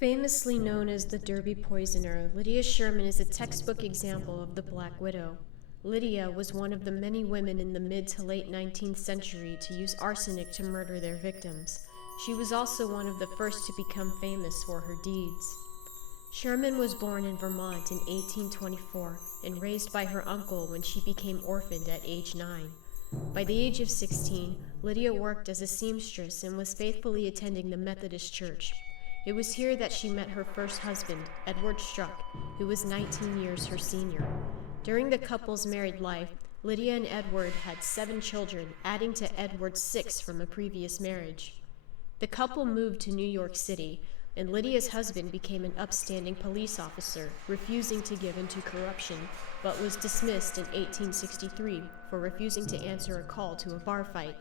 Famously known as the Derby Poisoner, Lydia Sherman is a textbook example of the Black Widow. Lydia was one of the many women in the mid to late 19th century to use arsenic to murder their victims. She was also one of the first to become famous for her deeds. Sherman was born in Vermont in 1824 and raised by her uncle when she became orphaned at age 9. By the age of 16, Lydia worked as a seamstress and was faithfully attending the Methodist Church. It was here that she met her first husband, Edward Struck, who was 19 years her senior. During the couple's married life, Lydia and Edward had 7 children, adding to Edward's 6 from a previous marriage. The couple moved to New York City, and Lydia's husband became an upstanding police officer, refusing to give in to corruption, but was dismissed in 1863 for refusing to answer a call to a bar fight.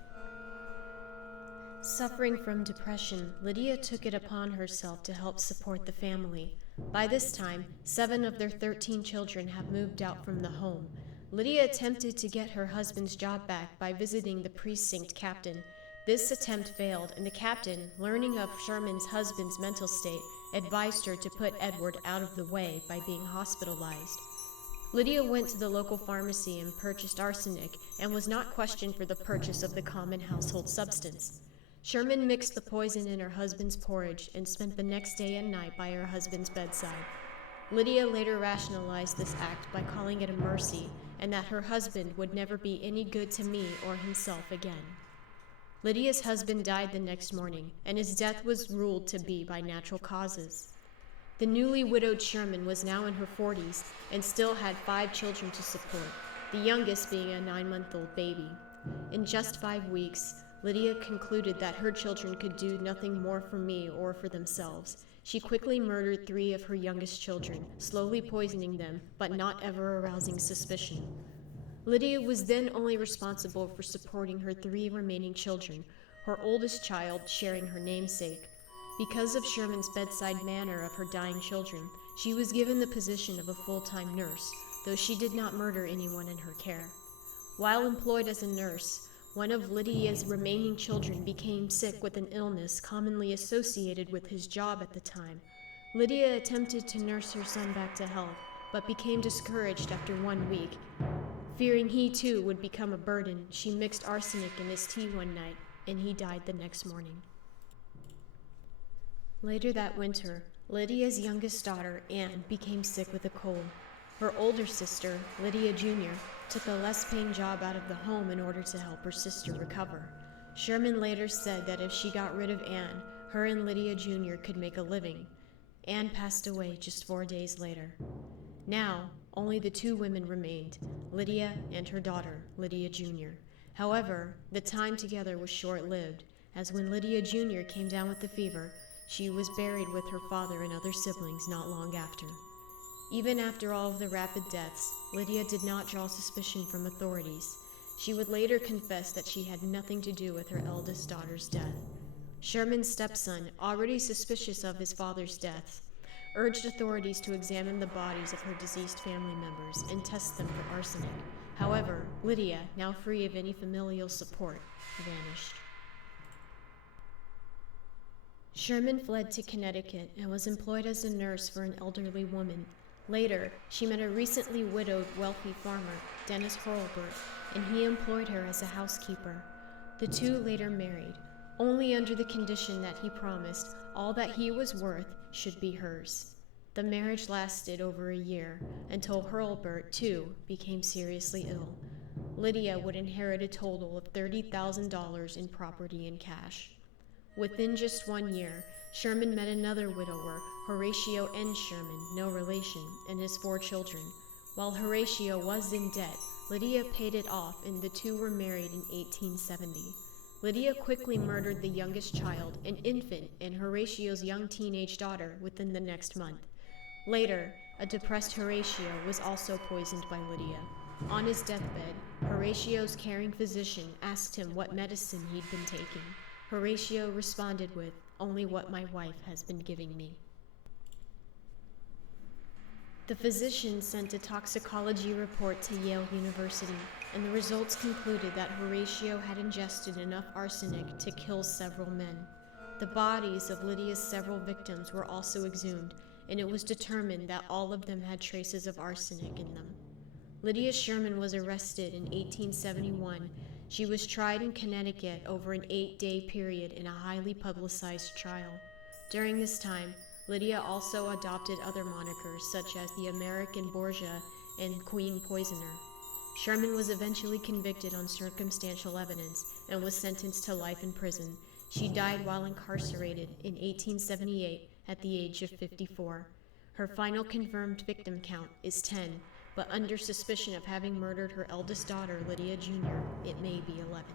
Suffering from depression, Lydia took it upon herself to help support the family. By this time, 7 of their 13 children have moved out from the home. Lydia attempted to get her husband's job back by visiting the precinct captain. This attempt failed, and the captain, learning of Sherman's husband's mental state, advised her to put Edward out of the way by being hospitalized. Lydia went to the local pharmacy and purchased arsenic and was not questioned for the purchase of the common household substance. Sherman mixed the poison in her husband's porridge and spent the next day and night by her husband's bedside. Lydia later rationalized this act by calling it a mercy and that her husband would never be any good to me or himself again. Lydia's husband died the next morning, and his death was ruled to be by natural causes. The newly widowed Sherman was now in her 40s and still had 5 children to support, the youngest being a 9-month-old baby. In just 5 weeks, Lydia concluded that her children could do nothing more for me or for themselves. She quickly murdered 3 of her youngest children, slowly poisoning them, but not ever arousing suspicion. Lydia was then only responsible for supporting her 3 remaining children, her oldest child sharing her namesake. Because of Sherman's bedside manner of her dying children, she was given the position of a full-time nurse, though she did not murder anyone in her care. While employed as a nurse, one of Lydia's remaining children became sick with an illness commonly associated with his job at the time. Lydia attempted to nurse her son back to health, but became discouraged after 1 week. Fearing he too would become a burden, she mixed arsenic in his tea one night, and he died the next morning. Later that winter, Lydia's youngest daughter, Anne, became sick with a cold. Her older sister, Lydia Jr., took a less-paying job out of the home in order to help her sister recover. Sherman later said that if she got rid of Anne, her and Lydia Jr. could make a living. Anne passed away just 4 days later. Now, only the 2 women remained, Lydia and her daughter, Lydia Jr. However, the time together was short-lived, as when Lydia Jr. came down with the fever, she was buried with her father and other siblings not long after. Even after all of the rapid deaths, Lydia did not draw suspicion from authorities. She would later confess that she had nothing to do with her eldest daughter's death. Sherman's stepson, already suspicious of his father's death, urged authorities to examine the bodies of her deceased family members and test them for arsenic. However, Lydia, now free of any familial support, vanished. Sherman fled to Connecticut and was employed as a nurse for an elderly woman. Later, she met a recently widowed wealthy farmer, Dennis Hurlburt, and he employed her as a housekeeper. The 2 later married, only under the condition that he promised all that he was worth should be hers. The marriage lasted over a year, until Hurlburt, too, became seriously ill. Lydia would inherit a total of $30,000 in property and cash. Within just 1 year, Sherman met another widower, Horatio N. Sherman, no relation, and his 4 children. While Horatio was in debt, Lydia paid it off, and the 2 were married in 1870. Lydia quickly murdered the youngest child, an infant, and Horatio's young teenage daughter within the next month. Later, a depressed Horatio was also poisoned by Lydia. On his deathbed, Horatio's caring physician asked him what medicine he'd been taking. Horatio responded with, "Only what my wife has been giving me." The physician sent a toxicology report to Yale University, and the results concluded that Horatio had ingested enough arsenic to kill several men. The bodies of Lydia's several victims were also exhumed, and it was determined that all of them had traces of arsenic in them. Lydia Sherman was arrested in 1871. She was tried in Connecticut over an 8-day period in a highly publicized trial. During this time, Lydia also adopted other monikers such as the American Borgia and Queen Poisoner. Sherman was eventually convicted on circumstantial evidence and was sentenced to life in prison. She died while incarcerated in 1878 at the age of 54. Her final confirmed victim count is 10, but under suspicion of having murdered her eldest daughter, Lydia Jr., it may be 11.